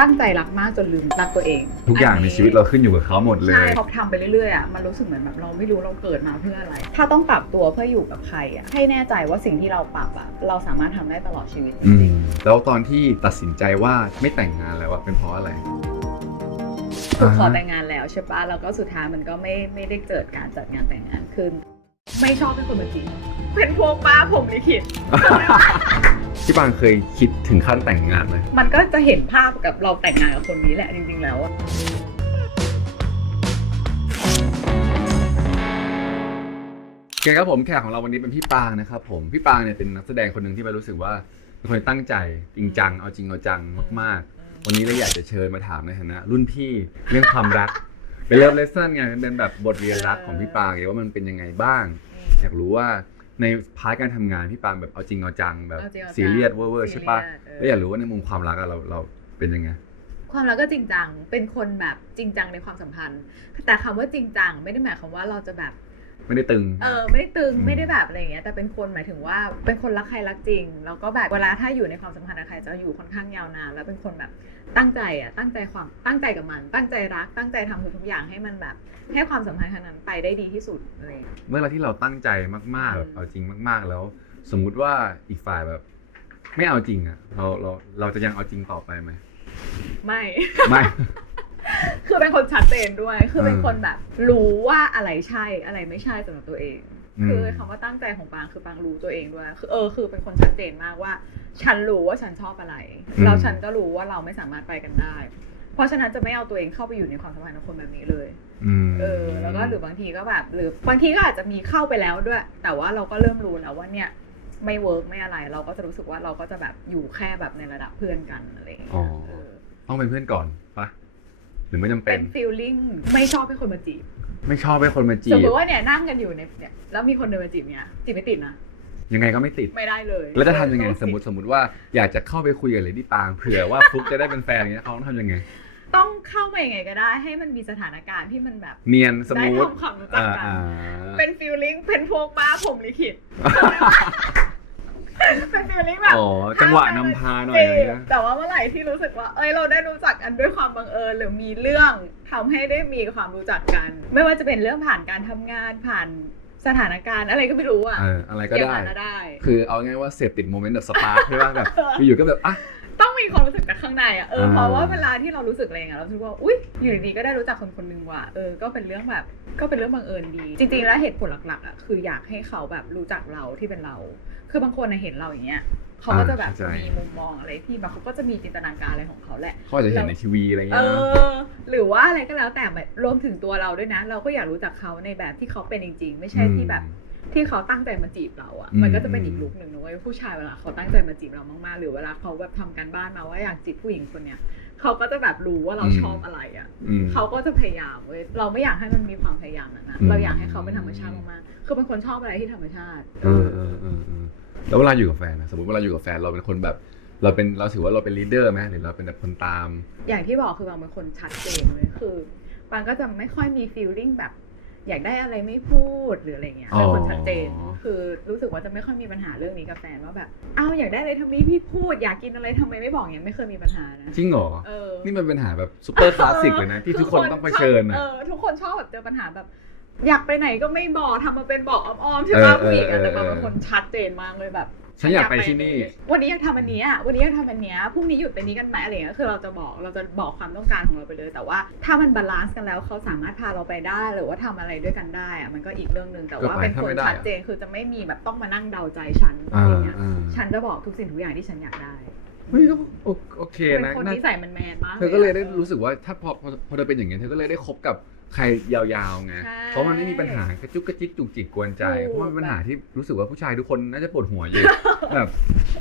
ตั้งใจรักมากจนลืมรักตัวเองทุกอย่างในชีวิตเราขึ้นอยู่กับเขาหมดเลใช่ยพอทำไปเรื่อยๆอะมันรู้สึกเหมือนแบบเราไม่รู้เราเกิดมาเพื่ออะไร ถ้าต้องปรับตัวเพื่ออยู่กับใครอะให้แน่ใจว่าสิ่งที่เราปรับอะเราสามารถทำได้ตลอดชีวิตจอืริมงแล้วตอนที่ตัดสินใจว่าไม่แต่งงานแล้วอะเป็นเพราะอะไรๆคือขอแต่งงานแล้วใช่ปะแล้วก็สุดท้ายมันก็ไม่ไม่ได้เกิดการจัดงานแต่งงานขึ้น ไม่ชอบเป็นคนมาจีบเป็นพวกป้าผมลิขิต พี่ปางเคยคิดถึงขั้นแต่งงานไหมมันก็จะเห็นภาพกับเราแต่งงานกับคนนี้แหละจริง ๆ แล้วอะโอเคครับผมแขกของเราวันนี้เป็นพี่ปางนะครับผมพี่ปางเนี่ยเป็นนักแสดงคนหนึ่งที่ไปรู้สึกว่าเป็นคนที่ตั้งใจจริงจังเอาจริงเอาจังมากๆ วันนี้เราอยากจะเชิญมาถามในฐานะรุ่นพี่เรื่องความรัก เป็นเลิฟเลสซันไงมันเป็นแบบบทเรียนรักของพี่ปางไงว่ามันเป็นยังไงบ้าง อยากรู้ว่าในพาร์ทการทำงานพี่ปางแบบเอาจริงเอาจังแบบเอาจริงเอาจังซีเรียสเวอร์ๆใช่ปะซีเรียสเออ แล้วอยากรู้ว่าในมุมความรักอะเราเราเป็นยังไง ความรักก็จริงจัง เป็นคนแบบจริงจังในความสัมพันธ์ แต่คำว่าจริงจังไม่ได้หมายความว่าเราจะแบบ ไม่ได้ตึง เออไม่ได้ตึงอืมไม่ได้แบบอะไรอย่างเงี้ยแต่เป็นคนหมายถึงว่าเป็นคนรักใครรักจริง แล้วก็แบบเวลาถ้าอยู่ในความสัมพันธ์กับใครจะอยู่ค่อนข้างยาวนานแล้วเป็นคนแบบตั้งใจอะตั้งใจความตั้งใจกับมัน ตั้งใจรัก ตั้งใจทำทุกๆอย่างให้มันแบบให้ความสัมพันธ์ครั้งนั้นไปได้ดีที่สุดอะไรอย่างเลยเมื่อไรที่เราตั้งใจมากๆแบบอืมเอาจริงมาก ๆ แล้ว สมมุติว่าอีกฝ่ายแบบ ไม่เอาจริงอะเราเราเราจะยังเอาจริงต่อไปไหมไม่ ไม่ คือเป็นคนชัดเจนด้วย คือเป็นเออคนแบบรู้ว่าอะไรใช่อะไรไม่ใช่สำหรับตัวเองอืมคือคำว่าตั้งใจของปางคือปางรู้ตัวเองด้วย คือเออคือเป็นคนชัดเจนมากว่า ฉันรู้ว่าฉันชอบอะไร แล้วฉันก็รู้ว่าเราไม่สามารถไปกันได้ เพราะฉะนั้นจะไม่เอาตัวเองเข้าไปอยู่ในความสัมพันธ์กับคนแบบนี้เลยอืมเออ แล้วก็หรือบางทีก็แบบ หรือบางทีก็อาจจะมีเข้าไปแล้วด้วย แต่ว่าเราก็เริ่มรู้แล้วว่าเนี่ยไม่เวิร์กไม่อะไร เราก็จะรู้สึกว่าเราก็จะแบบอยู่แค่แบบในระดับเพื่อนกันอะไรอย่างเงี้อ๋ยอเออต้องเป็นเพื่อนก่อนปะ หรือไม่จำเป็เป็นน ฟีลลิ่งไม่ชอบให้คนมาจีบไม่ชอบให้คนมาจีสมบมติว่าเนี่ยนั่งกันอยู่ในเนี่ยแล้วมีคนเดินมาจีบเนี่ยจีบไม่ติดนะยังไงก็ไม่ติด ไม่ได้เลยแล้วจะทำยังไงเออสมมติสมมติว่าอยากจะเข้าไปคุยกับเลดี้ปางเผื่อว่าฟลุกจะได้เป็นแฟนอย่างเงี้ยเขาต้องทำยังไง ต้องเข้ามายังไงก็ได้ ให้มันมีสถานการณ์ที่มันแบบเนียนสได้มูททำความรู้จักอ่ากัน อ่าเป็นฟีลลิ่งเป็นพวกบ้าผมลิขิต เป็นฟีลลิ่งแบบอ๋อจังหวะนำพาหน่อยอะไรเงี้ย แต่ว่าเมื่อไหร่ที่รู้สึกว่า เอ้ยเราได้รู้จักกันด้วยความบังเอิญหรือมีเรื่องทำให้ได้มีความรู้จักกัน ไม่ว่าจะเป็นเรื่องผ่านการทำงานผ่านสถานการณ์อะไรก็ไม่รู้อะเอออะไรก็อย่างได้นั้นน่ะได้ คือเอาง่ายว่าเสพติดโมเมนต์แบบสปาร์คใช่ป่ะแบบอยู่ๆก็แบบอะ ต้องมีความรู้สึกจากข้างในอะเอออ่าเพราะว่าเวลาที่เรารู้สึกอะไรอย่างเงี้ยเราคิดว่าอุ๊ยอยู่ดีๆก็ได้รู้จักคนคนหนึ่งว่ะเออก็เป็นเรื่องแบบก็เป็นเรื่องบังเอิญดี จริงๆแล้วเหตุผลหลักๆอะคืออยากให้เขาแบบรู้จักเราที่เป็นเรา คือบางคนน่ะเห็นเราอย่างเงี้ยเขาก็จะแบบเข้าใจมีมุมมองอะไรที่แบบเขาก็จะมีจินตนาการอะไรของเขาแหละเขาอาจจะเห็นในทีวีอะไรเอเงี้ยเนอะอหรือว่าอะไรก็แล้วแต่แบบรวมถึงตัวเราด้วยนะ เราก็อยากรู้จักเขาในแบบที่เขาเป็นจริง ๆ ไม่ใช่ที่แบบที่เขาตั้งใจมาจีบเราอะ่ะอืมมันก็จะเป็นอีกลุคหนึ่งนะเว้ยผู้ชายเวลาเขาตั้งใจมาจีบเรามากๆ หรือเวลาเขาแบบทำการบ้านมาว่าอยากจีบผู้หญิงคนเนี้ยเขาก็จะแบบรู้ว่าเราชอบอะไรอะ่ะอืมเขาก็จะพยายามเว้ยเราไม่อยากให้มันมีความพยายามนั้นนะอืมเราอยากให้เขาเป็นธรรมชาติมากๆคือเป็นคนชอบอะไรที่ธรรมชาติ เออเออเออเออแล้วเวลาอยู่กับแฟนนะสมมติเวลาอยู่กับแฟนเราเป็นคนแบบ เราเป็นเราถือว่าเราเป็นลีดเดอร์ไหมหรือเราเป็นแบบคนตาม อย่างที่บอกคือบางเป็นคนชัดเจนเลยคือบางก็จะไม่ค่อยมีฟีลลิ่งแบบ อยากได้อะไรไม่พูดหรืออะไรเงี้ยเป็นคนชัดเจนอ๋อคือรู้สึกว่าจะไม่ค่อยมีปัญหาเรื่องนี้กับแฟนว่าแบบอ้าวอยากได้อะไรทำไมพี่พูดอยากกินอะไรทำไมไม่บอกเงี้ยไม่เคยมีปัญหานะจริงเหรอเออนี่มันเป็นปัญหาแบบซูเปอร์คลาสสิกเลยนะที่ทุกคนต้องเผชิญเออะอทุกคนชอบแบบเจอปัญหาแบบ อยากไปไหนก็ไม่บอกทำมาเป็นบอกอ้อมๆใช่เอป่ะอเออผู้หญิงอะแต่เออบางเป็นคนชัดเจนมากเลยแบบ ฉันอยากไปที่นี่ วันนี้อยากทำอันเนี้ยวันนี้อยากทำอันเนี้ยพรุ่งนี้หยุดไปนี้กันไหมอะไรเงี้ยคือเราจะบอกเราจะบอกความต้องการของเราไปเลย แต่ว่าถ้ามันบาลานซ์กันแล้วเขาสามารถพาเราไปได้หรือว่าทำอะไรด้วยกันได้อะมันก็อีกเรื่องหนึ่งแต่ว่าก็ไปเป็นถ้าคนไม่ได้อะชัดเจนคือจะไม่มีแบบต้องมานั่งเดาใจฉันอะไรอ่าเงี้ยอ่าฉันจะบอกทุกสิ่งทุกอย่างที่ฉันอยากได้เฮ้ยก็โอโอเคเป็นนะคนน่านิสัยมันแมนมากเธอก็เลยได้อะรู้สึกว่าถ้าพอพอพอเธอเป็นอย่างเงี้ยเธอก็เลยได้คบกับ ใครยาวๆไงใช่ เพราะมันไม่มีปัญหากระจุกกระจิกจุกจิกกวนใจ ถูก เพราะมันเป็นปัญหาที่รู้สึกว่าผู้ชายทุกคนน่าจะปวดหัวอยู่ แบบ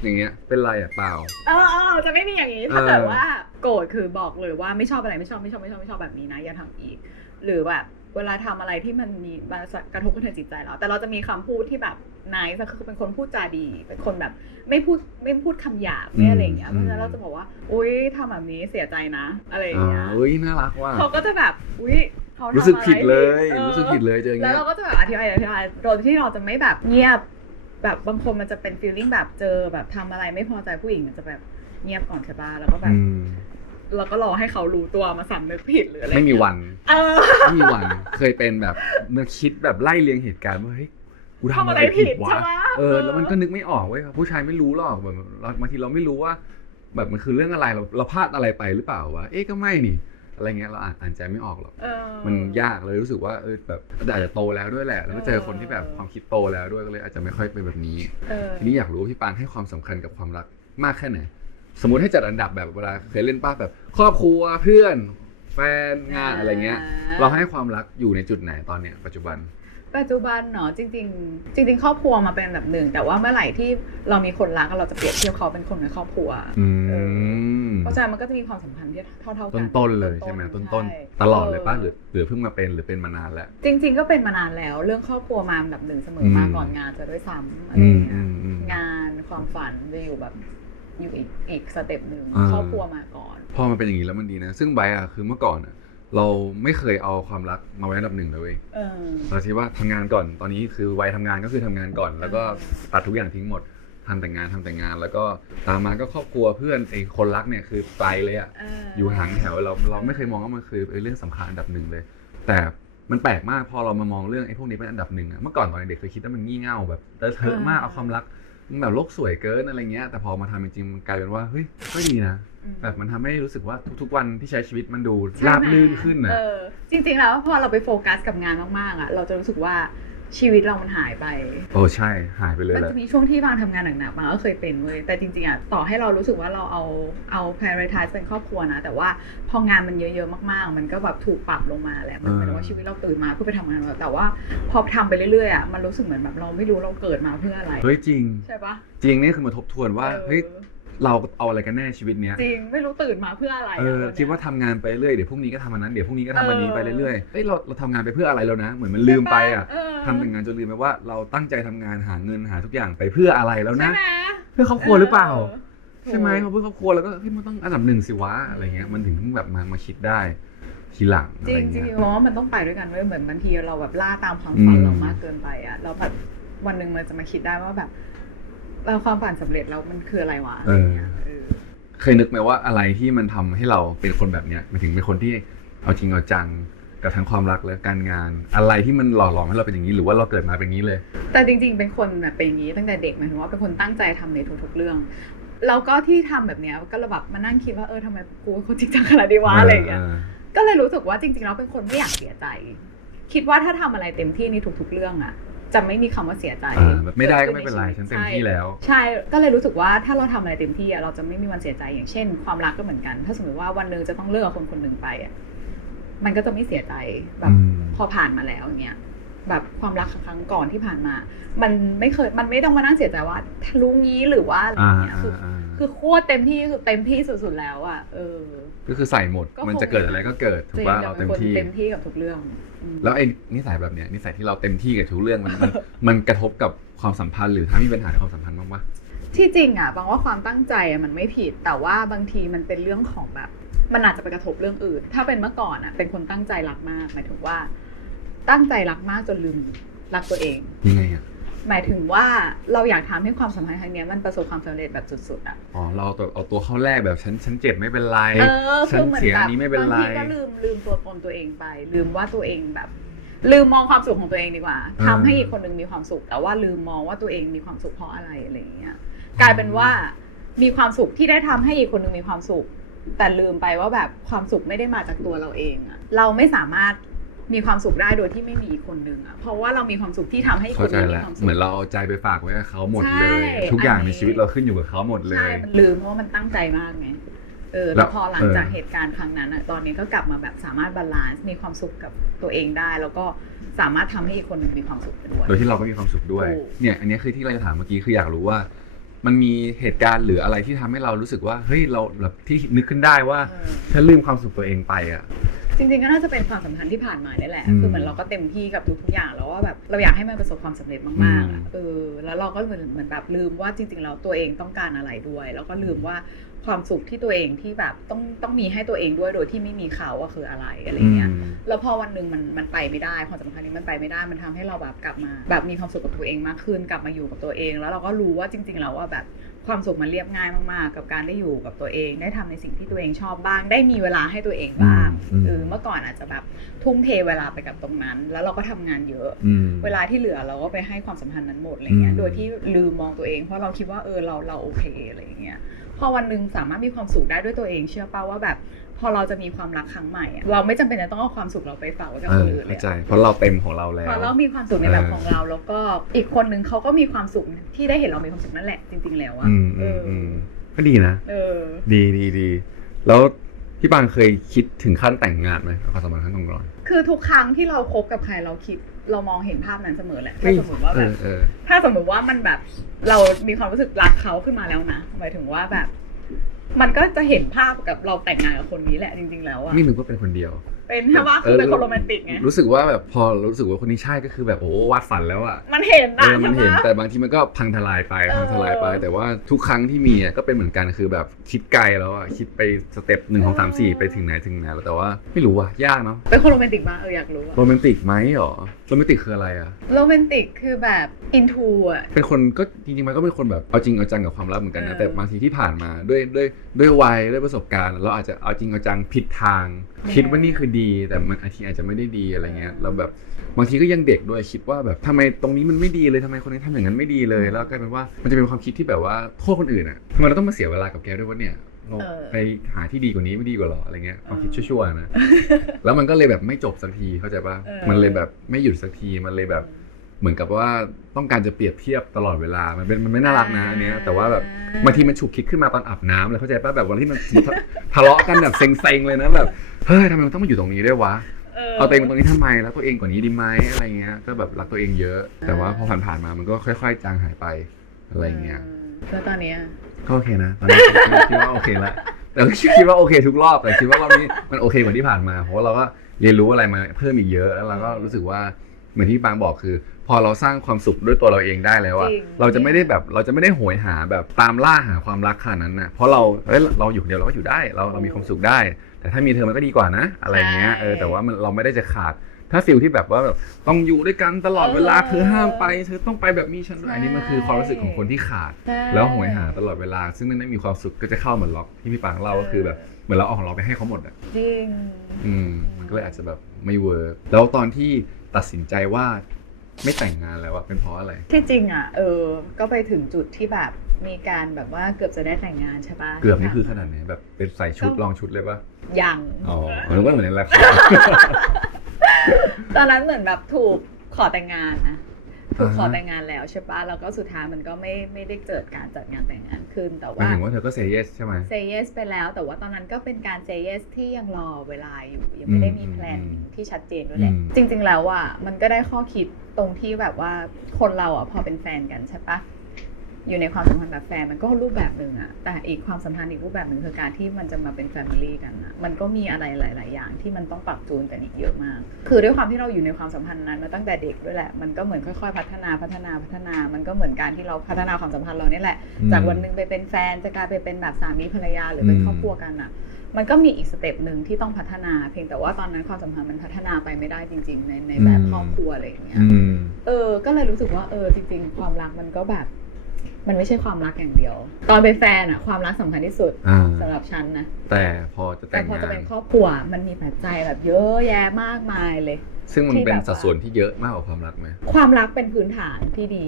อย่างเงี้ยเป็นไรอะเปล่า เออเออจะไม่มีอย่างนี้ ถ้าเออเกิดว่าโกรธคือบอกเลยว่าไม่ชอบอะไรไม่ชอบไม่ชอบไม่ชอบไม่ชอบแบบนี้นะอย่าทำอีก หรือแบบเวลาทำอะไรที่มันมีมากระทบกระเทือนจิตใจเราแต่เราจะมีคำพูดที่แบบนายคือเป็นคนพูดจาดี เป็นคนแบบไม่พูดไม่พูดคำหยาบไม่อะไรอย่างเงี้ยเพราะฉะนั้นเราจะบอกว่า อุ้ยทำแบบนี้เสียใจนะ อะไรอย่างอ่าเงี้ย เอ้ยน่ารักว่ะ เขาก็จะแบบ อุ้ย เขาทำรู้สึกผิดเลยอะไรู้สึกผิดเลยเจออย่างแล้วเงี้ยเราก็จะแบบอธิบายอธิบายโดยที่เราจะไม่แบบเงียบ แบบบางคนมันจะเป็นฟีลลิ่งแบบเจอแบบทำอะไรไม่พอใจผู้หญิงมันจะแบบเงียบก่อนใช่ปะแล้วก็แบบอืมแล้วก็รอให้เขารู้ตัวมาสำนึกผิดหรืออะไรไม่มีวัน เออ ไม่มีวัน เคยเป็นแบบเมื่อคิดแบบไล่เรียงเหตุการณ์ว่าเฮ้ย กูทำทำอะอะไรไรผิผิดดวะใช่ไหมเออ แล้วมันก็นึกไม่ออกเว้ย ผู้ชายไม่รู้หรอกแบบเราบางทีเราไม่รู้ว่า แบบมันคือเรื่องอะไร เราเราพลาดอะไรไปหรือเปล่าวะ เอ๊ะก็ไม่นี่ อะไรเงี้ยเราอ่านอ่านใจไม่ออกหรอกเออมันยากเลยรู้สึกว่าเออแบบอาจจะโตแล้วด้วยแหละ แล้วก็เจอคนที่แบบความคิดโตแล้วด้วยก็เลยอาจจะไม่ค่อยเป็นแบบนี้เออทีนี้อยากรู้ว่าพี่ปานให้ความสำคัญกับความรักมากแค่ไหน สมมติให้จัดอันดับแบบเวลาเคยเล่นป้าแบบครอบครัวเพื่อน แฟนงานอะไรเงี้ย เราให้ความรักอยู่ในจุดไหนตอนเนี้ยปัจจุบัน ปัจจุบันเนาะจริง ๆ จริง ๆ ครอบครัวมาเป็นอันดับหนึ่ง แต่ว่าเมื่อไหร่ที่เรามีคนรักเราจะเปรียบเทียบเขาเป็นคนในครอบครัวอืเอมเพราะฉะนั้นมันก็จะมีความสัมพันธ์ที่เท่าๆกัต้นนต้นๆเลยใช่ไหมต้นต้นใช่ๆตลอดเลยป้าหรือหรือเพิ่งมาเป็นหรือเป็นมานานแล้ว จริง ๆ ก็เป็นมานานแล้ว เรื่องครอบครัวมาอันดับหนึ่งเสมอมาอืมก่อนงานจะด้วยซ้ำอะไรอือมย่างเงี้อืยมอืมงานความฝันจะอยู่แบบอยู่อีกอีกสเต็ปหนึ่งอ่าครอบครัวมาก่อน พอมันเป็นอย่างนี้แล้วมันดีนะ ซึ่งไบร์ทอะคือเมื่อก่อนอะ เราไม่เคยเอาความรักมาไว้อันดับหนึ่งเลยเว้ยเออเราคิดว่าทำงานก่อนตอนนี้คือวัยทำงานก็คือทำงานก่อน แล้วก็อืมตัดทุกอย่างทิ้งหมดทำแต่งานทำแต่งาน แล้วก็ตามมาก็ครอบครัวเพื่อนไอ้คนรักเนี่ยคือไกลเลยอะ เอยู่ห่างแถวเราเราไม่เคยมองว่ามันคือเรื่องสำคัญอันดับหนึ่งเลย แต่มันแปลกมากพอเรามามองเรื่องไอ้พวกนี้เป็นอันดับหนึ่งอะเมื่อก่อนตอนเด็กเคยคิดว่ามันงี่เง่าแบบเตอะเทอะมากเอาความรักมันแบบโลกสวยเกินอะไรเงี้ยแต่พอมาทำจริงๆมันกลายเป็นว่าเฮ้ยก็ดีนะอืม แบบมันทำให้รู้สึกว่าทุกๆวันที่ใช้ชีวิตมันดูใช่ไหมราบรื่นขึ้นนะเออจริงๆแล้วพอเราไปโฟกัสกับงานมากๆอะเราจะรู้สึกว่าชีวิตเรามันหายไป โอ้ใช่ หายไปเลย มันแหละจะมีช่วงที่บางทำงานหนักๆมาก็เคยเป็นเว้ย แต่จริงๆอะต่อให้เรารู้สึกว่าเราเอาเอา prioritize เป็นครอบครัวนะ แต่ว่าพองานมันเยอะๆมากๆ มันก็แบบถูกปรับลงมาแหละ มันเหมือนว่าชีวิตเราตื่นมาเพื่อไปทำงานแต่ว่าพอทำไปเรื่อยๆอะมันรู้สึกเหมือนแบบเราไม่รู้เราเกิดมาเพื่ออะไร เฮ้ยจริง ใช่ปะจริงนี่คือมาทบทวนว่าออเฮ้ย เราเอาอะไรกันแน่ชีวิตเนี้ยจริงไม่รู้ตื่นมาเพื่ออะไระเออตนเนี้ยคิดว่าทำงานไปเรื่อยเดี๋ยวพรุ่งนี้ก็ทำอันนั้นเดี๋ยวพรุ่งนี้ก็ทำอันนี้เออไปเรื่อยๆเฮ้ยเราเราทำงานไปเพื่ออะไรแล้วนะเหมือนมันลืมไปอะเออทำแต่งานจนลืมไปว่าเราตั้งใจทำงานหาเงินหาทุกอย่างไปเพื่ออะไรแล้วนะใช่ไหมเพื่อครอบครัวหรือเปล่าเออใช่ไหมพอเพื่อครอบครัวแล้วก็เฮ้ยมันต้องอันดับหนึ่งสิวะอะไรเงี้ยมันถึงต้องแบบมามาคิดได้ทีหลังอะจริไรงจริเงี้งยๆมองว่ามันต้องไปด้วยกันเว้ยเหมือนบางทีเราแบบล่าตามความฝันอืมเรามากเกินไปอะแล้วแบบวันหนึ่งมันจะมาคิดได้ว่าแบบ เราความฝันสำเร็จแล้วมันคืออะไรวะอะไรเงี้ยเออเคยนึกไหมว่าอะไรที่มันทำให้เราเป็นคนแบบเนี้ยมันถึงเป็นคนที่เอาจริงเอาจังกับทั้งความรักและการงาน อะไรที่มันหล่อหลอมให้เราเป็นอย่างนี้หรือว่าเราเกิดมาเป็นอย่างนี้เลย แต่จริง ๆ เป็นคนแบบเป็นอย่างนี้ตั้งแต่เด็กหมายถึงว่าเป็นคนตั้งใจทำในทุกๆเรื่องแล้วก็ที่ทำแบบเนี้ยก็เลยแบบมานั่งคิดว่าเออทำไมกูเป็นคนจริงจังขนาดนี้วะอะไรเงี้ยก็เลยรู้สึกว่าจริงๆแล้วเป็นคนไม่อยากเสียใจ คิดว่าถ้าทำอะไรเต็มที่ในทุกๆเรื่องอะ จะไม่มีคำว่าเสียใจอ่าแบบไม่ได้ก็ไม่เป็นไรฉันเต็มที่แล้ว ใช่ก็เลยรู้สึกว่าถ้าเราทำอะไรเต็มที่อะเราจะไม่มีวันเสียใจอย่างเช่น ความรักก็เหมือนกัน ถ้าสมมติว่าวันหนึ่งจะต้องเลิกกับคนคนหนึ่งไปอะมันก็จะไม่เสียใจแบบอืมพอผ่านมาแล้วอย่างเงี้ยแบบความรักครั้งก่อนที่ผ่านมา มันไม่เคย มันไม่ต้องมานั่งเสียใจว่าทะลุงี้หรือว่าอะไรอ่าเงี้ย คืออ่าคือโคตรเต็มที่คือเต็มที่สุดๆแล้วอะเออ ก็คือใส่หมดก็คงมันจะเกิดอะไรก็เกิดถูกป่ะจะเราเป็เต็นมคนที่ เต็มที่กับทุกเรื่องอืม แล้วไอ้นิสัยแบบเนี้ยนิสัยที่เราเต็มที่กับทุกเรื่องมันมันมันกระทบกับความสัมพันธ์หรือทำให้มีปัญหาในความสัมพันธ์บ้างปะที่จริงอะบางว่าความตั้งใจอะมันไม่ผิด แต่ว่าบางทีมันเป็นเรื่องของแบบ มันอาจจะไปกระทบเรื่องอื่น ถ้าเป็นเมื่อก่อนอะเป็นคนตั้งใจรักมากหมายถึงว่า ตั้งใจรักมากจนลืมรักตัวเองยังไงอะ หมายถึงว่าเราอยากทำให้ความสัมพันธ์ครั้งเนี้ยมันประสบความสำเร็จแบบสุดๆอะอ๋อเราเอาตัวเอาตัวเข้าแรกแบบฉันฉันเจ็บไม่เป็นไรเออฉัคือนเหมือนเสียแบอับนนี้ไม่เป็นไรบางทีก็ลืมลืมตัวตนตัวเองไป ลืมว่าตัวเองแบบ ลืมมองความสุขของตัวเองดีกว่าอ่าทำให้อีกคนหนึ่งมีความสุข แต่ว่าลืมมองว่าตัวเองมีความสุขเพราะอะไรอะไรอย่างเงี้ยกลายเป็นว่ามีความสุขที่ได้ทำให้อีกคนหนึ่งมีความสุข แต่ลืมไปว่าแบบความสุขไม่ได้มาจากตัวเราเองอะเราไม่สามารถ มีความสุขได้โดยที่ไม่มีอีกคนหนึ่งอะเพราะว่าเรามีความสุขที่ทำให้อีกคเข้านใจหนึ่งมีแล้วความสุขเหมือนเราเอาใจไปฝากไว้กับเขาหมดใช่เลย ทุกอย่างอันในนี้ชีวิตเราขึ้นอยู่กับเขาหมดเลใช่ยมันลืมเพราะว่ามันตั้งใจมากไงเออแล้แล้ววพอหลังจากเออเหตุการณ์ครั้งนั้นอะตอนนี้ก็กลับมาแบบสามารถบาลานซ์มีความสุขกับตัวเองได้ แล้วก็สามารถทำให้อีกคนหนึ่งมีความสุขไปด้วยโดยที่เราก็มีความสุขด้วยถูกเนี่ยอันนี้คือที่เราจะถามเมื่อกี้คืออยากรู้ว่ามันมีเหตุการณ์หรืออะไรที่ทำให้เรารู้สึกว่าเฮ้ยเราแบบที่นึกขึ้นได้ว่าเออฉันลืมความสุขตัวเองไปอะ จริงๆก็น่าจะเป็นความสัมพันธ์ที่ผ่านมานี่แหละ อืม คือเหมือนเราก็เต็มที่กับทุกๆอย่างแล้วว่าแบบเราอยากให้มันประสบความสำเร็จมากๆอะอืมเออ แล้วเราก็เหมือนเหมือนแบบลืมว่าจริงๆแล้วตัวเองต้องการอะไรด้วย แล้วก็ลืมว่าความสุขที่ตัวเองที่แบบต้องต้องมีให้ตัวเองด้วยโดยที่ไม่มีเขาอะคืออะไรอะไรเงี้ยอืมแล้วพอวันหนึ่งมันมันไปไม่ได้ความสัมพันธ์นี้มันไปไม่ได้มันทำให้เราแบบกลับมา แบบมีความสุขกับตัวเองมากขึ้นกลับมาอยู่กับตัวเอง แล้วเราก็รู้ว่าจริง ๆ แล้วว่าแบบ คความสุขมันเรียบง่ายมากๆ กับการได้อยู่กับตัวเอง ได้ทำในสิ่งที่ตัวเองชอบบ้าง ได้มีเวลาให้ตัวเองบ้างอืมเออเมื่อก่อนอาจจะแบบทุ่มเทเวลาไปกับตรงนั้น แล้วเราก็ทำงานเยอะอืมเวลาที่เหลือเราก็ไปให้ความสัมพันธ์นั้นหมดอะไรเงี้อืยมโดยที่ลืมมองตัวเอง เพราะเราคิดว่าเออเราเราโอเคอะไรอย่างเงี้ยพอวันหนึ่งสามารถมีความสุขได้ด้วยตัวเอง เชื่อป่าว่าแบบ พอเราจะมีความรักครั้งใหม่อะเราไม่จำเป็นจะต้องเอาความสุขเราไปฝากไว้กับเอคนออื่นเลเข้ายใจอะเพราะเราเต็มของเราแล้ว พอเรามีความสุขในแบบของเรา แล้วก็อีกคนหนึ่งเขาก็มีความสุขที่ได้เห็นเรามีความสุขนั่นแหละจริง ๆ แล้วอะอืมเออืมออืมก็ดีนะ เออ ดีดีดี แล้วพี่ปางเคยคิดถึงขั้นแต่งงานไหมความสัมพันธ์ครั้งก่อนคือทุกครั้งที่เราคบกับใครเราคิดเรามองเห็นภาพนั้นเสมอแหละเฮ้ถ้ายสมมติว่าเอแบบ อเออ ถ้าสมมติว่ามันแบบเรามีความรู้สึกรักเขาขึ้นมาแล้วนะหมายถึงว่าแบบ มันก็จะเห็นภาพกับเราแต่งงานกับคนนี้แหละจริงๆแล้วอะไม่นึกว่าเป็นคนเดียว เป็นใช่ปะคือเป็นคนโรแมนติกไง รู้สึกว่าแบบพอรู้สึกว่าคนนี้ใช่ก็คือแบบโอ้วาดฝันแล้วอะมันเห็นเออะอมันเห็นใช่ปะ แต่บางทีมันก็พังทลายไปเออ พังทลายไป แต่ว่าทุกครั้งที่มีอะก็เป็นเหมือนกันคือแบบคิดไกลแล้วอะคิดไปสเต็ปหนึ่งของสามสี่ไปถึงไหนถึงไหนแล้วแต่ว่าไม่รู้ว่ะยากเนาะเป็นคนโรแมนติกมากเอออยากรู้อะโรแมนติกไหมหรอโรแมนติกคืออะไรอะโรแมนติกคือแบบอินทูอะ เป็นคนก็จริงๆมันก็เป็นคนแบบเอาจริงเอาจังกับความรักเหมือนกันนะเออ แต่บางทีที่ผ่านมาด้วยด้วยด้วยวัยด้วยประสบการณ์ เราอาจจะเอาจริงเอาจังผิดทางคิดว่านี่คือดีแต่มันบางทีอาจจะไม่ได้ดีอะไรเงี้ยเราแบบบางทีก็ยังเด็กด้วยคิดว่าแบบทำไมตรงนี้มันไม่ดีเลยทำไมคนนี้ทำอย่างนั้นไม่ดีเลย แล้วกลายเป็นว่ามันจะเป็นความคิดที่แบบว่าโทษคนอื่นอะทำไมเราต้องมาเสียเวลากับแกด้วยวะเนี่ยเราไปหาที่ดีกว่านี้ไม่ดีกว่าหรออะไรเงี้ยความคิดชั่วๆนะแล้วมันก็เลยแบบไม่จบสักทีเข้าใจป่ะมันเลยแบบไม่หยุดสักทีมันเลยแบบ เหมือนกับว่าต้องการจะเปรียบเทียบตลอดเวลา มันเป็นมันไม่น่ารักนะอันเนี้ยแต่ว่าแบบบางทีมันฉุกคิดขึ้นมาตอนอาบน้ำเลยเข้าใจป่ะแบบวันที่มันทะทะเลาะกันแบบเซ็งๆเลยนะแบบเฮ้ยทำไมมันต้องมาอยู่ตรงนี้ด้วยวะเอาตัวเองมาตรงนี้ทำไมแล้วตัวเองกว่านี้ดีไหมอะไรเงี้ยก็แบบรักตัวเองเยอะ แต่ว่าพอผ่านๆมามันก็ค่อย ๆ จางหายไปอะไรเงี้ยแล้วตอนเนี้ยก็โอเคนะตอนนี้คิดว่าโอเคละแต่ก็คิดว่าโอเคทุกรอบแต่คิดว่ารอบนี้มันโอเคกว่าที่ผ่านมา เพราะว่าเราก็เรียนรู้อะไรมาเพิ่มอีกเยอะแล้วเราก็รู้สึกว่า เหมือนที่ปางบอกคือ พอเราสร้างความสุขด้วยตัวเราเองได้แล้วอะจริง เราจะไม่ได้แบบเราจะไม่ได้โหยหาแบบตามล่าหาความรักขนาดนั้นนะเพราะเราเอ้ยเราอยู่คนเดียวเราก็อยู่ได้เราเรามีความสุขได้ แต่ถ้ามีเธอมันก็ดีกว่านะ อะไรเงี้ยเออแต่ว่ามันเราไม่ได้จะขาด ถ้าฟิลที่แบบว่าแบบต้องอยู่ด้วยกันตลอดเวลาเธอห้ามไปเธอต้องไปแบบมีฉันด้วยอันนี้มันคือความรู้สึกของคนที่ขาด ใช่ แล้วโหยหาตลอดเวลา ซึ่งนั่นไม่มีความสุขก็จะเข้าเหมือนล็อกที่พี่ปางเล่าก็คือแบบเหมือนเราเอาของเราไปให้เขาหมดอะจริง อืมมันก็เลยอาจจะแบบไม่เวิร์กแล้วตอนที่ ตัดสินใจว่าไม่แต่งงานแล้วอะเป็นเพราะอะไร ที่จริงอะเออ ก็ไปถึงจุดที่แบบมีการแบบว่าเกือบจะได้แต่งงานใช่ปะเกือบนี่คือขนาดไหนแบบเป็นใส่ชุดลองชุดเลยปะยัง อ๋อนึกว่าเหมือนในละครตอนนั้นเหมือนแบบถูกขอแต่งงานนะ ถูกอ่าฮะขอแต่งงานแล้วใช่ปะแล้วก็สุดท้ายมันก็ไม่ไม่ได้เกิดการจัดงานแต่งงานขึ้นแต่หมายว่าถึงว่าเธอก็เซเยสใช่ไหมเซเยสไปแล้ว แต่ว่าตอนนั้นก็เป็นการเซเยสที่ยังรอเวลาอยู่ ยังไม่ได้มีอืมแพลนอืมที่ชัดเจนด้วยแหละอืมจริง ๆ แล้วอะมันก็ได้ข้อคิดตรงที่แบบว่าคนเราอะพอเป็นแฟนกันใช่ปะ อยู่ในความสัมพันธ์แบบแฟนมันก็รูปแบบหนึ่งอะแต่อีกความสัมพันธ์อีกรูปแบบหนึ่งคือการที่มันจะมาเป็นแฟมิลี่กันอะมันก็มีอะไรหลาย ๆ อย่างที่มันต้องปรับจูนกันอีกเยอะมาก คือด้วยความที่เราอยู่ในความสัมพันธ์นั้นมาตั้งแต่เด็กด้วยแหละ มันก็เหมือนค่อย ๆ พัฒนาพัฒนาพัฒนา มันก็เหมือนการที่เราพัฒนาความสัมพันธ์เราเนี่ยแหละ จากวันหนึ่งไปเป็นแฟนจะกลายไปเป็นแบบสามีภรรยาหรือเป็นอืมครอบครัวกันอะมันก็มีอีกสเต็ปหนึ่งที่ต้องพัฒนา เพียงแต่ว่าตอนนั้นความสัมพันธ์มันพัฒนาไปไม่ได้จริง ๆ ในในแบบครอบครัวอะไรอย่างเงี้ยอืมเออ ก็เลยรู้สึกว่าเออจริง ๆ ความรักมันก็แบบ มันไม่ใช่ความรักอย่างเดียว ตอนเป็นแฟนอะความรักสำคัญที่สุดอ่า สำหรับฉันนะ แต่พอจะแต่แต่งพอจะงาเป็นน ครอบครัวมันมีปัจจัยแบบเยอะแยะมากมายเลย ซึ่งมันที่เป็นแบบสัดส่วนที่เยอะมากกว่าความรักไหมความรักเป็นพื้นฐานที่ดี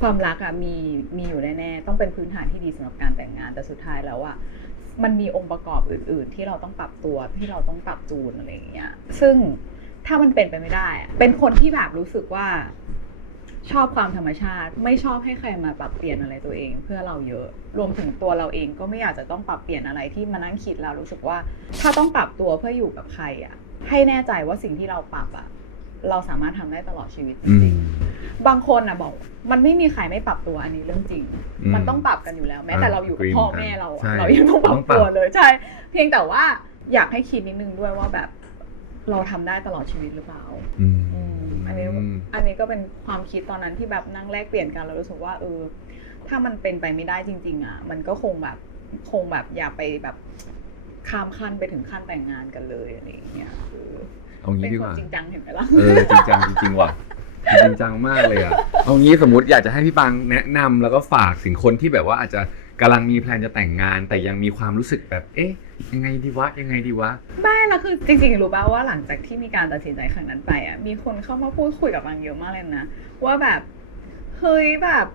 ความรักอะมีมีอยู่แน่ๆต้องเป็นพื้นฐานที่ดีสำหรับการแต่งงาน แต่สุดท้ายแล้วอะมันมีองค์ประกอบอื่น ๆ ที่เราต้องปรับตัวที่เราต้องปรับจูนอะไรอย่างเงี้ยซึ่งถ้ามันเป็นไปไม่ได้อะเป็นคนที่แบบรู้สึกว่า ชอบความธรรมชาติ ไม่ชอบให้ใครมาปรับเปลี่ยนอะไรตัวเอง เพื่อเราเยอะ รวมถึงตัวเราเองก็ไม่อยากจะต้องปรับเปลี่ยนอะไรที่มานั่งคิดแล้วรู้สึกว่า ถ้าต้องปรับตัวเพื่ออยู่กับใครอะให้แน่ใจว่าสิ่งที่เราปรับอะเราสามารถทำได้ตลอดชีวิตจอืริงมๆบางคนอะบอก มันไม่มีใครไม่ปรับตัวอันนี้เรื่องจริงอืมมันต้องปรับกันอยู่แล้ว แม้แต่เราอยู่กับอ่าพ่อ agree แม่เราอะใช่เรายังต้องปรัต้บองปรับตัวเลยใช่ เพียงแต่ว่าอยากให้คิดนิดนึงด้วยว่าแบบ เราทำได้ตลอดชีวิตหรือเปล่าอืมอืมอันนี้อันนี้ก็เป็นความคิดตอนนั้นที่แบบนั่งแลกเปลี่ยนกันแล้วรู้สึกว่าเออถ้ามันเป็นไปไม่ได้จริง ๆ อะ มันก็คงแบบคงแบบอย่าไปแบบข้ามขั้นไปถึงขั้นแต่งงานกันเลยอะไรอย่างเงี้ยเออเอางี้เป็นดีคกนว่าจริงจังเห็นไหมล่ะเออจริงจังจริงๆว่ะจริงจังมากเลยอะเอางี้สมมติอยากจะให้พี่ปังแนะนำแล้วก็ฝากถึงคนที่แบบว่าอาจจะ กำลังมีแพลนจะแต่งงาน แต่ยังมีความรู้สึกแบบ เอ๊ะ ยังไงดีวะ ยังไงดีวะ ไม่แล้วคือจริงๆรู้ป่าวว่าหลังจากที่มีการตัดสินใจครั้งนั้นไปอะ มีคนเข้ามาพูดคุยกับบางเยอะมากเลยนะ ว่าแบบ เฮ้ยแบบ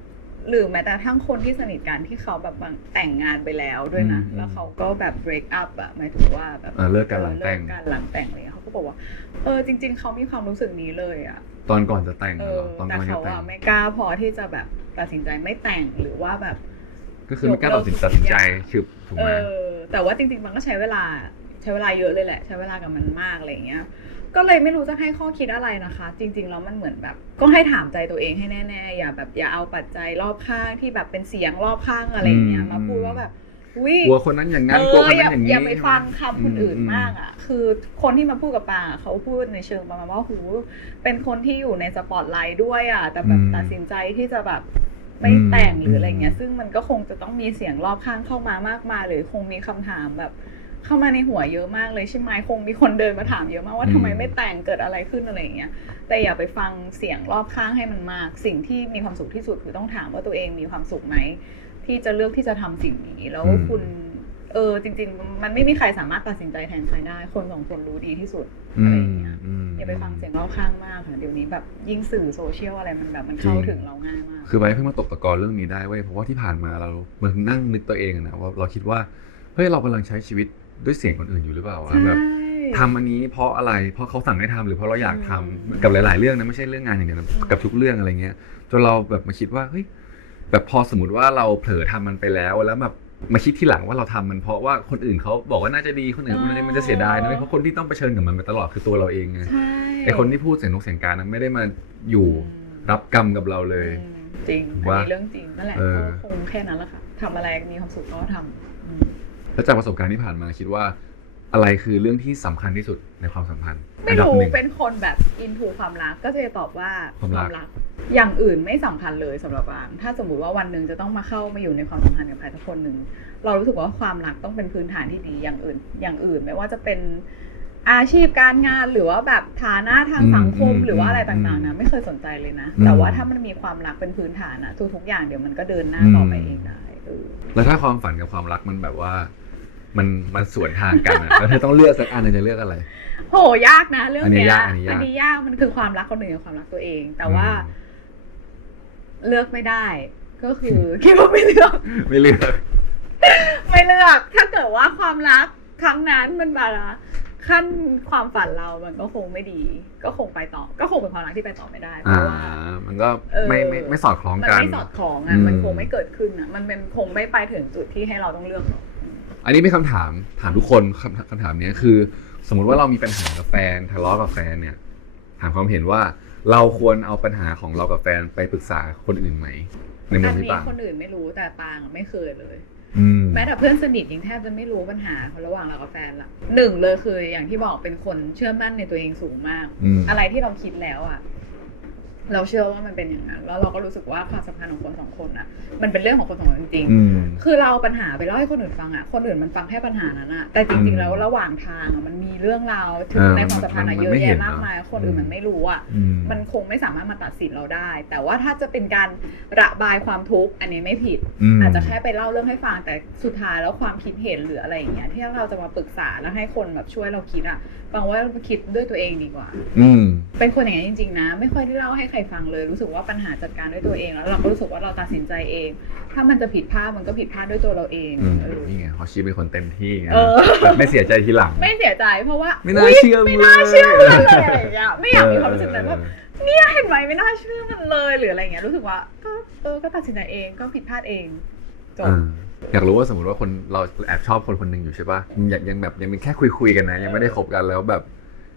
หรือแม้แต่ทั้งคนที่สนิทกันที่เขาแบบบางแต่งงานไปแล้วด้วยนะ อืมแล้วเขาก็แบบ break up อะหมายถึงว่าแบบเออเลิกกันหลังแต่งเลิกกันหลังแต่งเลยเขาก็บอกว่า เออจริง ๆเขามีความรู้สึกนี้เลยอะ ตอนก่อนจะแต่งเอเหรออตอนแต่ก่อนจะเขาแต่ง อะไม่กล้าพอที่จะแบบตัดสินใจไม่แต่งหรือว่าแบบ ก็คือไม่กล้าตัดสินตัดสินใจคือถูกเอไหมอแต่ว่าจริง ๆ มันก็ใช้เวลาใช้เวลาเยอะเลยแหละ ใช้เวลากับมันมากอะไรอย่างเงี้ย ก็เลยไม่รู้จะให้ข้อคิดอะไรนะคะ จริง ๆ แล้วมันเหมือนแบบ ก็ให้ถามใจตัวเองให้แน่ๆอย่าแบบอย่าเอาปัจจัยรอบข้างที่แบบเป็นเสียงรอบข้างอะไรอย่างเงี้ยมาพูดว่าแบบอุ้ยกลัวคนนั้นอย่างนั้นเอกลัวอคนอนั้ย่านอย่างนี้อย่าไปฟังใช่หคำคนอื่นมมากอะ คือคนที่มาพูดกับปางอะเขาพูดในเชิงประมาณว่าหูเป็นคนที่อยู่ในสปอตไลท์ด้วยอะ แต่แบบอืมตัดสินใจที่จะแบบ ไม่อืมแต่งหรืออะไรเงี้ยอืมซึ่งมันก็คงจะต้องมีเสียงรอบข้างเข้ามามากมายหรือคงมีคำถามแบบ เข้ามาในหัวเยอะมากเลยใช่ไหมคงมีคนเดินมาถามเยอะมากว่าอืมทำไมไม่แต่งเกิดอะไรขึ้นอะไรอย่างเงี้ยแต่อย่าไปฟังเสียงรอบข้างให้มันมาก สิ่งที่มีความสุขที่สุดคือต้องถามว่าตัวเองมีความสุขไหมที่จะเลือกที่จะทำสิ่งนี้แล้วอืมคุณ เออจริง ๆ มันไม่มีใครสามารถตัดสินใจแทนใครได้ คนสองคนรู้ดีที่สุดอือะไรมอย่างเงี้ยมอย่าไปฟังเสียงรอบข้างมากค่ะเดี๋ยวนี้แบบยิ่งสื่อโซเชียลอะไรมันแบบมันเข้าจริงถึงเราง่ายมาก คือไบร์ทเพิ่งมาตกตะกอนเรื่องนี้ได้เว้ยเพราะว่าที่ผ่านมาเราเหมือนนั่งนึกตัวเองอะนะว่าเราคิดว่าเฮ้ยเรากำลังใช้ชีวิตด้วยเสียงคนอื่นอยู่หรือเปล่าวะใช่แบบทำอันนี้เพราะอะไรเพราะเขาสั่งให้ทำหรือเพราะเราอยากทำอืมกับหลาย ๆ เรื่องนะไม่ใช่เรื่องงานอย่างเดียวนะอืมกับทุกเรื่องอะไรเงี้ยจนเราแบบมาคิดว่าเฮ้ยแบบพอสมมติว่าเราเผลอทำมันไปแล้วแล้วแบบ มาคิดที่หลังว่าเราทำมันเพราะว่าคนอื่นเขาบอกว่าน่าจะดีคนอื่นมันมันจะเสียดายนะเว้ยเพราะคนที่ต้องเผชิญกับมันไปตลอดคือตัวเราเองไงใช่ไอคนที่พูดเสียงนกเสียงการนั้นไม่ได้มาอยู่รับกรรมกับเราเลยอืมจริงอันว่านี้เรื่องจริงนั่นแหละเออก็คงแค่นั้นแหละค่ะทำอะไรมีความสุขก็ทำอืมแล้วจากประสบการณ์ที่ผ่านมาคิดว่า อะไรคือเรื่องที่สำคัญที่สุดในความสัมพันธ์ ไม่อันดับรู้หนึ่งเป็นคนแบบอินทูความรักก็จะตอบว่าความรัก อย่างอื่นไม่สำคัญเลยสำหรับวางถ้าสมมติว่าวันหนึ่งจะต้องมาเข้ามาอยู่ในความสัมพันธ์กับใครสักคนหนึ่งเรารู้สึกว่าความรักต้องเป็นพื้นฐานที่ดีอย่างอื่น อย่างอื่นไม่ว่าจะเป็นอาชีพการงานหรือว่าแบบฐานะทางสังคมอืมหรือว่าอะไรต่างๆอืนะมไม่เคยสนใจเลยนะอืมแต่ว่าถ้ามันมีความรักเป็นพื้นฐานอะทุกๆอย่างเดี๋ยวมันก็เดินหน้าต่อไปเองได้เออแล้วถ้าความฝันกับความรักมันแบบว่า มันมันสวนทางกันอะแล้วเธอต้องเลือกสักอันหนึงจะเลือกอะไร โหยากนะ เรื่องอันนี้เนี้ยยากอันนี้ยากอันนี้ยากมันคือความรักคนหนึ่งกับความรักตัวเอง แต่ว่าเลือกไม่ได้ ก็คือ คิดว่าไม่เลือก ไม่เลือก ไม่เลือก ถ้าเกิดว่าความรักครั้งนั้นมันแบบขั้นความฝันเรามันก็คงไม่ดี ก็คงไปต่อ ก็คงเป็นความรักที่ไปต่อไม่ได้เพอ่า ราะว่า มันก็เออไม่ไม่ไม่สอดคล้องมันกัน ไม่สอดคล้องอะอืมมันคงไม่เกิดขึ้นอะ มันเป็นคงไม่ไปถึงจุดที่ให้เราต้องเลือกหรอก อันนี้มีคำถามถามทุกคนคำคำถามเนี้ยคือ สมมุติว่าเรามีปัญหากับแฟนทะเลาะกับแฟนเนี่ย ถามความเห็นว่าเราควรเอาปัญหาของเรากับแฟนไปปรึกษาคนอื่นไหม ในมุอัมนพี่นี้ปังคนอื่นไม่รู้แต่ปางไม่เคยเลย อืม แม้แต่เพื่อนสนิทยังแทบจะไม่รู้ปัญหาระหว่างเรากับแฟนละหนึ่งเลยคืออย่างที่บอกเป็นคนเชื่อมั่นในตัวเองสูงมาก อืม อะไรที่เราคิดแล้วอะ เราเชื่อว่ามันเป็นอย่างนั้น แล้วเราก็รู้สึกว่าความสัมพันธ์ของคนสองคนอะ มันเป็นเรื่องของคนสองคนจริงๆอืมคือเราเอาปัญหาไปเล่าให้คนอื่นฟังอะ คนอื่นมันฟังแค่ปัญหานั้นอะ แต่จริงๆแล้วระหว่างทางอะมันมีเรื่องราวถึงเออในความสัมพันธ์อะมันเยมันอะไม่เห็นแยะมากเนอะมาย คนอื่นอืมมันไม่รู้อะอืมมันคงไม่สามารถมาตัดสินเราได้ แต่ว่าถ้าจะเป็นการระบายความทุกข์อันนี้ไม่ผิดมอาจจะแค่ไปเล่าเรื่องให้ฟัง แต่สุดท้ายแล้วความคิดเห็นหรืออะไรอย่างเงี้ยที่เราจะมาปรึกษาแล้วให้คนแบบช่วยเราคิดอะ ฟังว่าคิดด้วยตัวเองดีกว่า อืม เป็นคนอย่างนี้นจริงๆนะ ไม่ค่อยได้เล่าให้ใครฟังเลย รู้สึกว่าปัญหาจัดการด้วยตัวเอง แล้วเราก็รู้สึกว่าเราตัดสินใจเอง ถ้ามันจะผิดพลาดมันก็ผิดพลาดด้วยตัวเราเองอืมเออ นี่ไงฮอชีเป็นคนเต็มที่ไงเออ แบบไม่เสียใจทีหลัง ไม่เสียใจเพราะว่าไม่น่าเชื่อไม่เลยน่าเชื่อมันเลยอะไรอย่างเงี้ยไม่อยากมีความรู้สึกนั้นแบบเออเนี่ยเห็นไหมไม่น่าเชื่อมันเลยหรืออะไรเงี้ยรู้สึกว่าก็เออก็ตัดสินใจเองก็ผิดพลาดเองจบอ่า อยากรู้ว่าสมมติว่าคนเราแอบชอบคนคนหนึ่งอยู่ใช่ป่ะอยากยังแบบยังเป็นแค่คุยคุยๆกันนะ ยังไม่ได้คบกันแล้วแบบ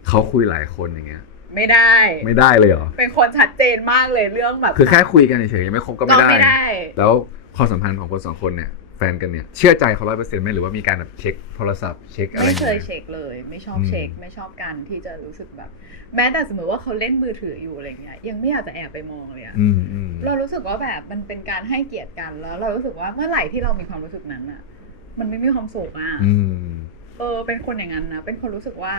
เขาคุยหลายคนอย่างเงี้ย ไม่ได้ ไม่ได้เลยเหรอ เป็นคนชัดเจนมากเลยเรื่องแบบ คือแค่คุยกันเฉยๆยังไม่คบก็ก็ไม่ได้ไม่ได้ แล้วความสัมพันธ์ของคนสองคนเนี่ย แฟนกันเนี่ยเชื่อใจเขาร้อยเปอร์เซ็นต์ไหมหรือว่ามีการแบบเช็คโทรศัพท์เช็คอะไรไม่อย่างเคยเงี้ยเช็คเลย ไม่ชอบอืมเช็คไม่ชอบการที่จะรู้สึกแบบ แม้แต่สมมติว่าเขาเล่นมือถืออยู่อะไรเงี้ยยังไม่อยากจะแอบไปมองเลยอะอืมอืมเรารู้สึกว่าแบบมันเป็นการให้เกียรติกันแล้ว เรารู้สึกว่าเมื่อไหร่ที่เรามีความรู้สึกนั้นอะมันไม่มีความสุขอะอืมเออเป็นคนอย่างนั้นนะเป็นคนรู้สึกว่า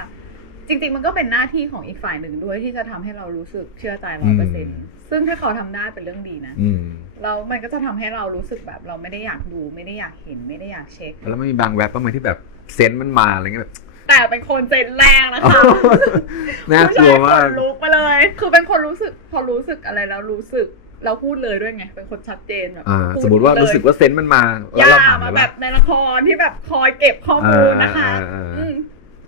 จริง ๆ มันก็เป็นหน้าที่ของอีกฝ่ายหนึ่งด้วยที่จะทำให้เรารู้สึกเชื่อใจร้อยเปอร์เซ็นต์ซึ่งถ้าเขาทำได้เป็นเรื่องดีนะอืมแล้วมันก็จะทำให้เรารู้สึกแบบเราไม่ได้อยากดูไม่ได้อยากเห็นไม่ได้อยากเช็ค แล้วมันมีบางแว็บบ้างไหมที่แบบเซนส์มันมาอะไรเงี้ยแบบแต่เป็นคนเจนแรกนะคะน่ากลัวมากผู้ชยขนลุกไปเลย คือเป็นคนรู้สึกพอรู้สึกอะไรแล้วรู้สึกเราพูดเลยด้วยไง เป็นคนชัดเจนแบบอ่าพูดสมมติว่าเลยรู้สึกว่าเซนส์มันมาอแล้วย่าเราถามมาเลยแบว่าบในละครที่แบบคอยเก็บข้อมูลนะคะอ่าอ่าอ่าอืม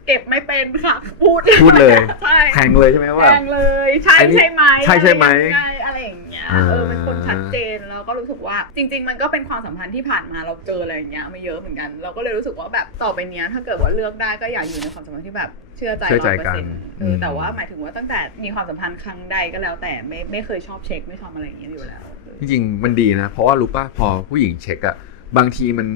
เก็บไม่เป็นค่ะ พูดพูดเลยใช่แทงเลยใช่ไหมว่าแทงเลย ใช่อันนี้ใช่ไหมใช่ใช่ไหมอะไรยังไงอะไรอย่างเงี้ยอ่าเออเป็นคนชัดเจนแล้วก็รู้สึกว่า จริง ๆ มันก็เป็นความสัมพันธ์ที่ผ่านมาเราเจออะไรอย่างเงี้ยมาเยอะเหมือนกัน เราก็เลยรู้สึกว่าแบบต่อไปเนี้ยถ้าเกิดว่าเลือกได้ก็อยากอยู่ในความสัมพันธ์ที่แบบเชื่อใจเชื่อใจร้อยเปอกัร์นเซ็นต์เออือมแต่ว่าหมายถึงว่าตั้งแต่มีความสัมพันธ์ครั้งใดก็แล้ว แต่ไม่ไม่เคยชอบเช็คไม่ชอบอะไรอย่างเงี้ยอยู่แล้วเออจริงๆมันดีนะ เพราะว่ารู้ป่ะพอผู้หญิงเช็คอะบางทีมัน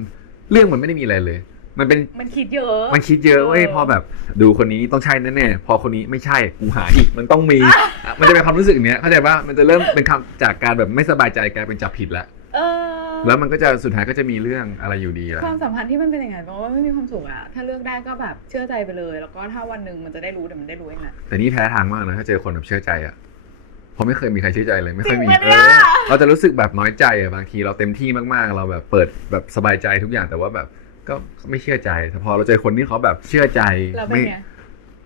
เรื่องมันไม่ได้มีอะไรเลย มันเป็นมันคิดเยอะ มันคิดเยอะเว้ยเออพอแบบ ดูคนนี้ต้องใช่แน่ๆพอคนนี้ไม่ใช่กูหาอีกมันต้องมีอะมันจะเป็นความรู้สึกเนี้ยเข้าใจป่ะมันจะเริ่มเป็นคำจากการแบบไม่สบายใจกลายเป็นจับผิดแล้วเออแล้วมันก็จะสุดท้ายก็จะมีเรื่องอะไรอยู่ดีแหละความสัมพันธ์ที่มันเป็นอย่างไงเพราะว่าไม่มีความสุขอะถ้าเลือกได้ก็แบบเชื่อใจไปเลย แล้วก็ถ้าวันหนึ่งมันจะได้รู้เดี๋ยวมันได้รู้เองแหละแต่นี่แพ้ทางมากนะถ้าเจอคนแบบเชื่อใจอะเพราะไม่เคยมีใครเชื่อใจเลยไม่ค่อยมีจริงปะเอเนี่ยอเราจะรู้สึกแบบน้อยใจอะบางทีเราเต็มที่มากๆ เราแบบเปิดแบบสบายใจทุกอย่างแต่ว่าแบบ ก็ไม่เชื่อใจแต่พอเราเจอคนที่เขาแบบเชื่อใจแล้วเป็นไม่ไง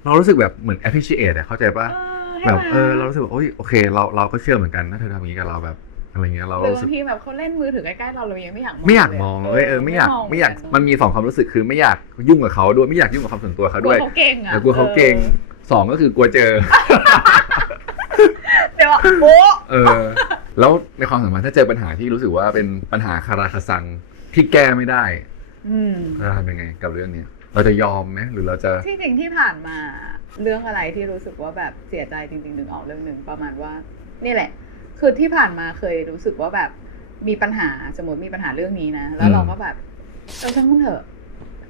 เรารู้สึกแบบเหมือน appreciate อะเข้าใจปะเออให้แบบมาเออเรารู้สึกว่าโอ้ยโอเค เราเราก็เชื่อเหมือนกันนะเธอทำอย่างนี้กับเราแบบอะไรเงี้ยเราหรือรู้บาสึกงทีแบบเขาเล่นมือถือใกล้ๆเราเรายังไม่อยากมองไม่อยากมองเลยเออไม่อยากงไม่อยากเหมันมีสองความรู้สึกคือไม่อยากยุ่งกับเขาด้วยไม่อยากยุ่งกับความส่วนตัวเขากลัด้ววยเขาเก่งอะแต่กลัวเขาเก่งสองก็คือกลัวเจอเดี๋ยวอะโอ้เออ แล้วในความสัมพันธ์ถ้าเจอปัญหาที่รู้สึกว่าเป็นปัญหาคาราคาซังที่แก้ไม่ได้ อืมเราจะทำยังไงกับเรื่องเนี้ยเราจะยอมไหมหรือเราจะที่จริงที่ผ่านมาเรื่องอะไรที่รู้สึกว่าแบบเสียใจจริงๆดึงออกเรื่องหนึ่งประมาณว่า นี่แหละ คือที่ผ่านมาเคยรู้สึกว่าแบบมีปัญหาสมมติมีปัญหาเรื่องนี้นะ แล้วเราก็แบบเออช่างมันเถอะ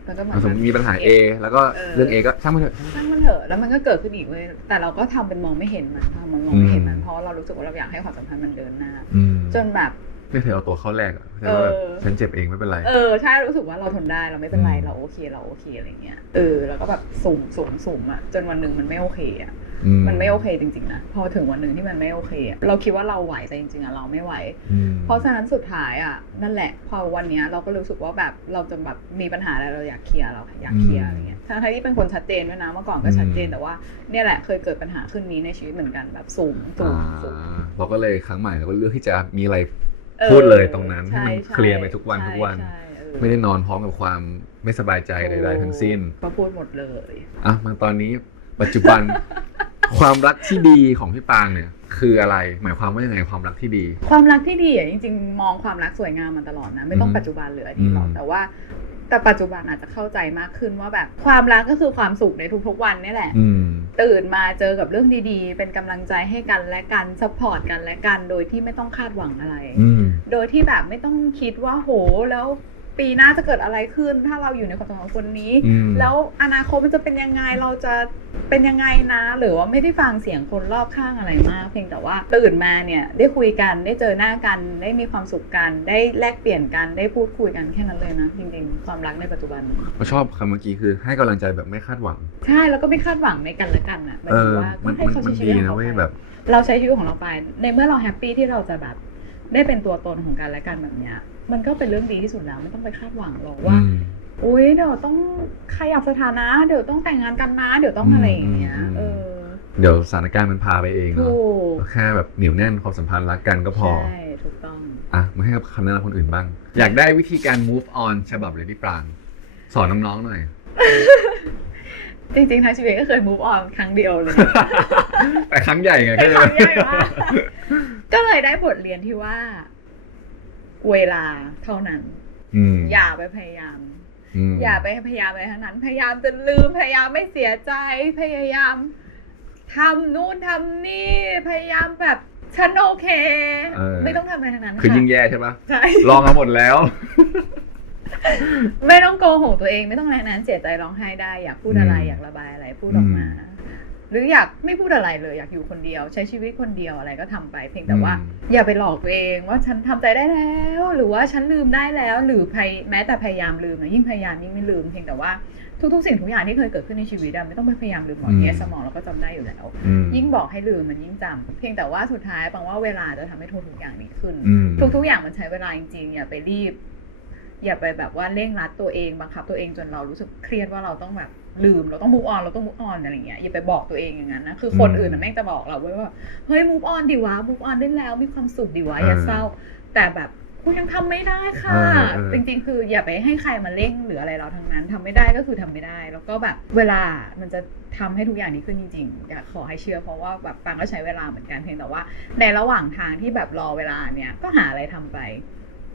มันก็เหมือนสมมติมีปัญหา A แล้วก็เออเรื่อง A ก็ช่างมันเถอะช่างมันเถอะแล้วมันก็เกิดขึ้นอีกเว้ยแต่เราก็ทำเป็นมองไม่เห็นมันทำมันมองไม่เห็นมันอืมเพราะเรารู้สึกว่าเราอยากให้ความสัมพันธ์มันเดินหน้าอืมจนแบบ ไม่เคยเอาตัวเข้าแรกอะแต่ว่าแบบเออ ฉันเจ็บเองไม่เป็นไร เออใช่รู้สึกว่าเราทนได้เราไม่เป็นไรอืม เราโอเคเราโอเคอะไรเงี้ยเออแล้วก็แบบสุ่มสุ่มสุ่มอะจนวันหนึ่งมันไม่โอเคอะอืมันไม่โอเคจริงๆนะพอถึงวันหนึ่งที่มันไม่โอเคอะเราคิดว่าเราไหวแต่จริงๆอะเราไม่ไหว อืม เพราะฉะนั้นสุดท้ายอะนั่นแหละ พอวันเนี้ยเราก็รู้สึกว่าแบบเราจะแบบมีปัญหาอะไรเราอยากเคลียร์เราอยากเคลียร์อะไรเงี้ยทั้งๆที่เป็นคนชัดเจนด้วยนะเมื่อก่อนก็ชัดเจนแต่ว่าเนี่ยแหละเคยเกิดปัญหาขึ้นนี้ในชีวิตเหมือนกันแบบสุ่มสุ่มอ่าสุ่มเราก็เลยครั้งใหม่เราก็เลือกที่จะมีอะไรออ พูดเลยตรงนั้นให้มันช่เคลียร์ไปทุกวันใช่ทุกวันใช่เออไม่ได้นอนพร้อมกับความไม่สบายใจใดๆทั้งสิ้นก็พูดหมดเลยอะมาตอนนี้ปัจจุบันความรักที่ดีของพี่ปางเนี่ย คืออะไรหมายความว่ายังไงความรักที่ดี ความรักที่ดีอะจริงๆ มองความรักสวยงามมาตลอดนะ ไม่ต้องอืมปัจจุบันหรืออดีตหรอกอืมแต่ว่า แต่ปัจจุบันอาจจะเข้าใจมากขึ้นว่าแบบความรักก็คือความสุขในทุกๆวันนี่แหละ อืม ตื่นมาเจอกับเรื่องดีๆ เป็นกำลังใจให้กันและกันซัพพอร์ตกันและกัน โดยที่ไม่ต้องคาดหวังอะไร อืม โดยที่แบบไม่ต้องคิดว่าโหแล้ว ปีหน้าจะเกิดอะไรขึ้น ถ้าเราอยู่ในความสัมพันธ์กับคนนี้ อืม แล้วอนาคตมันจะเป็นยังไงเราจะเป็นยังไงนะ หรือว่าไม่ได้ฟังเสียงคนรอบข้างอะไรมาก เพียงแต่ว่าตื่นมาเนี่ยได้คุยกันได้เจอหน้ากันได้มีความสุขกันได้แลกเปลี่ยนกันได้พูดคุยกันแค่นั้นเลยนะจริงๆความรักในปัจจุบันเราชอบคำเมื่อกี้คือให้กำลังใจแบบไม่คาดหวัง ใช่แล้วก็ไม่คาดหวังในกันและกันอะหมายเอถึงอ ว่ามันก็ให้มันเขามันใช้ชีดีวิตขนะองเว้ยเขาแบไปบเราใช้ชีวิตของเราไป ในเมื่อเราแฮปปี้ที่เราจะแบบได้เป็นตัวตนของกันและกันแบบเนี้ย มันก็เป็นเรื่องดีที่สุดแล้วไม่ต้องไปคาดหวังหรอกว่าอืมอุ้ยเดี๋ยวต้องขยับสถานะ เดี๋ยวต้องแต่งงานกันนะ เดี๋ยวต้องอะไรอย่างเงี้ยอืมเออเดี๋ยวสถานการณ์มันพาไปเองเนาะถูกแค่แบบเหนียวแน่นความสัมพันธ์รักกันก็พอใช่ถูกต้องอะมาให้กับคำแนะนำคนอื่นบ้าง อยากได้วิธีการ move on ฉบับเลยพี่ปรางสอนน้องๆหน่อยจริงๆทั้งชีวิตก็เคย move on ครั้งเดียวเลย แต่ครั้งใหญ่ไงแต่ก็เลยครั้งใหญ่มากก็เลยได้บทเรียนที่ว่า เวลาเท่านั้นอืมอย่าไปพยายามมอย่าไปพยายามอะไรทั้งนั้น พยายามจะลืมพยายามไม่เสียใจพยายามทำนู่นทำนี่พยายามแบบฉันโอเคเออไม่ต้องทำอะไรทั้งนั้นคือยิ่งะแย่ใช่ปะใช่ลองมาหมดแล้ว ไม่ต้องโกหกตัวเองไม่ต้องอะไรนั้นเสียใจร้องไห้ได้ อยากพูดอะไรอืมอยากระบายอะไรพูดออกมาอืม หรืออยากไม่พูดอะไรเลย อยากอยู่คนเดียว ใช้ชีวิตคนเดียวอะไรก็ทำไป เพียงแต่ว่าอืมอย่าไปหลอกตัวเองว่าฉันทำใจได้แล้ว หรือว่าฉันลืมได้แล้ว หรือพยแม้แต่พยายามลืมนะยิ่งพยายามยิ่งไม่ลืมเพียงแต่ว่าทุกๆสิ่งทุกอย่างที่เคยเกิดขึ้นในชีวิตอะไม่ต้องไปพยายามลืมหรอกอืมเนี่ยสมองเราก็จำได้อยู่แล้วอืมยิ่งบอกให้ลืมมันยิ่งจำเพียงแต่ว่าสุดท้ายปังว่าเวลาจะทำให้ทุกๆอย่างดีขึ้นอืมทุกๆอย่างมันใช้เวลาจริงๆอย่าไปรีบ อย่าไปแบบว่าเร่งรัดตัวเองบังคับตัวเองจนเรารู้สึกเครียดว่าเราต้องแบบ ลืมเราต้อง move on เราต้อง move on อะไรอย่างเงี้ยอย่าไปบอกตัวเองอย่างนั้นนะคือคนอืมอื่นนะแม่งจะบอกเราไว้ว่าเฮ้ย move on ดีวะ move on ได้แล้วมีความสุขดีวะเอออย่อาเศร้า แต่แบบคุณยังทำไม่ได้ค่ะเออเออจริงๆ คืออย่าไปให้ใครมาเร่งหรืออะไรเราทั้งนั้นทำไม่ได้ก็คือทำไม่ได้ แล้วก็แบบเวลามันจะทำให้ทุกอย่างดีขึ้นจริงๆอยากขอให้เชื่อเพราะว่าแบบปังก็ใช้เวลาเหมือนกันเพียงแต่ว่า ในระหว่างทางที่แบบรอเวลาเนี่ยก็หาอะไรทำไป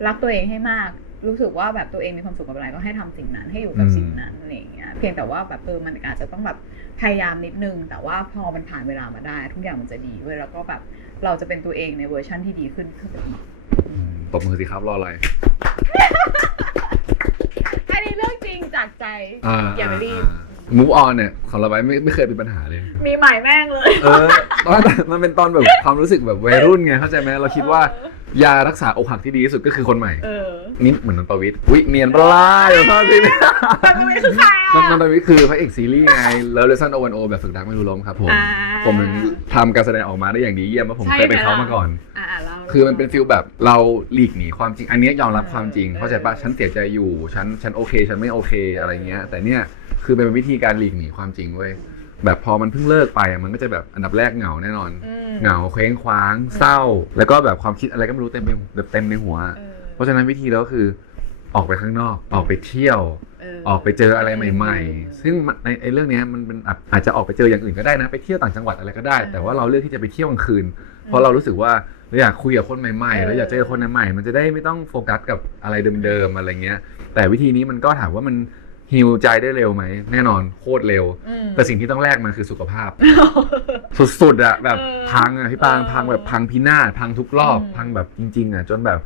รักตัวเองให้มาก รู้สึกว่าแบบตัวเองมีความสุขกับอะไรก็ให้ทำสิ่งนั้นให้อยู่กับอืมสิ่งนั้นอะไรอย่างเงี้ยเพียงแต่ว่าแบบเออมันอาจจะต้องแบบพยายามนิดนึง แต่ว่าพอมันผ่านเวลามาได้ ทุกอย่างมันจะดีเว้ยแล้วก็แบบเราจะเป็นตัวเองในเวอร์ชั่นที่ดีขึ้นขึ้นไปอีกตบมือสิครับรออะไรอันนี้เรื่องจริงจากใจอย่าไปรีบมูฟออนเนี่ยของเราไว้ไม่ไม่เคยเป็นปัญหาเลย มีใหม่แม่งเลย เออตอนนั้นมันเป็นตอนแบบความรู้สึกแบบวัยรุ่นไงเข้าใจไหมเราคิดว่า ยารักษาอกหักที่ดีที่สุดก็คือคนใหม่เออนี่เหมือนนนทประวิทย์อุ้ยเนียนปะล่าอย่าพลาดสิแต่ก็ไม่คือใครนอะ นทประวิทย์คือพระเอกซีรีส์ไงแล้วเลสันโอวันโอแบบฝึกรักไม่รู้ล้มครับผม อ่า ผมถึงทำการแสดงออกมาได้อย่างดีเยี่ยมเพราะผมใช่เคยเป็นไหมเขาล่ะมาก่อน อ่าเราคือมันเป็นฟิลแบบเราหลีกหนีความจริง อันเนี้ยยอมรับความจริงเออเข้าใจปะฉันเสียใจอยู่ ฉันฉันโอเค ฉันไม่โอเคอะไรเงี้ย แต่เนี่ยคือเป็นวิธีการหลีกหนีความจริงเว้ย แบบพอมันเพิ่งเลิกไปอะมันก็จะแบบอันดับแรกเหงาแน่นอน อืม เหงาเคว้งคว้าง เศร้า แล้วก็แบบความคิดอะไรก็ไม่รู้เต็มไปแบบเต็มในหัว เออเพราะฉะนั้นวิธีแล้วก็คือออกไปข้างนอก ออกไปเที่ยวเออออกไปเจออะไรใหม่ ๆ ซึ่งมันในไอ้เรื่องเนี้ยมันเป็นอาจอาจจะออกไปเจออย่างอื่นก็ได้นะ ไปเที่ยวต่างจังหวัดอะไรก็ได้ แต่ว่าเราเลือกที่จะไปเที่ยวกลางคืน เพราะเรารู้สึกว่าเราอยากคุยกับคนใหม่ๆ แล้วอยากเจอคนใหม่ๆ มันจะได้ไม่ต้องโฟกัสกับอะไรเดิมๆ อะไรเงี้ย แต่วิธีนี้มันก็ถามว่ามัน ฮิวใจได้เร็วไหมแน่นอนโคตรเร็ว อืม แต่สิ่งที่ต้องแลกมันคือสุขภาพ สุดๆอะแบบเออพังอะพี่ปางเออพังแบบพังพินาศพังทุกรอบอืมพังแบบจริง ๆอะจนแบบ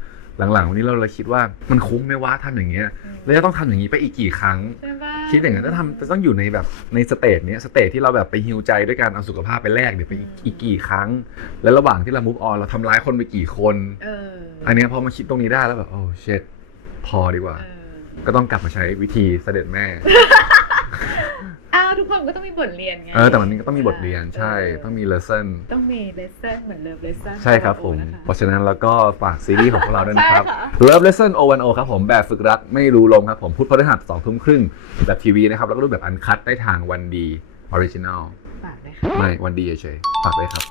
หลังๆ วันนี้เราเลยคิดว่ามันคุ้มไหมว่าทำอย่างเงี้ยแล้วจะต้องทำอย่างนี้ไปอีกกี่ครั้ง ใช่ปะคิดอย่างนั้นจะทำจะต้องอยู่ในแบบในสเตจเนี้ยสเตจที่เราแบบไปฮิวใจด้วยการเอาสุขภาพไปแลกเดี๋ยวไปอีกอีกกี่ครั้ง แล้วระหว่างที่เรา move on เราทำร้ายคนไปกี่คน เอออันเนี้ยพอมาคิดตรงนี้ได้แล้วแบบโอ้เช็ดพอดีกว่า เออ ก็ต้องกลับมาใช้วิธีเสด็จแม่ อ้าวทุกคนก็ต้องมีบทเรียนไงเออแต่มันก็ต้องมีบทเรียนใช่ ต้องมี lesson ต้องมีเลสเซ่นเหมือนเลิฟเลสเซ่น ใช่ครับผม เพราะฉะนั้นแล้วก็ฝากซีรีส์ของพวกเราด้วยนะครับ ใช่ค่ะ Love Lesson 010ครับผมแบบฝึกรักไม่รู้ลมครับผมพุธพฤหัสสองทุ่มครึ่งแบบทีวีนะครับ แล้วก็รูปแบบอันคัดได้ทางวันดีออริจินอลฝากเลยค่ะ ไม่วันดีเฉยๆฝากเลยครับ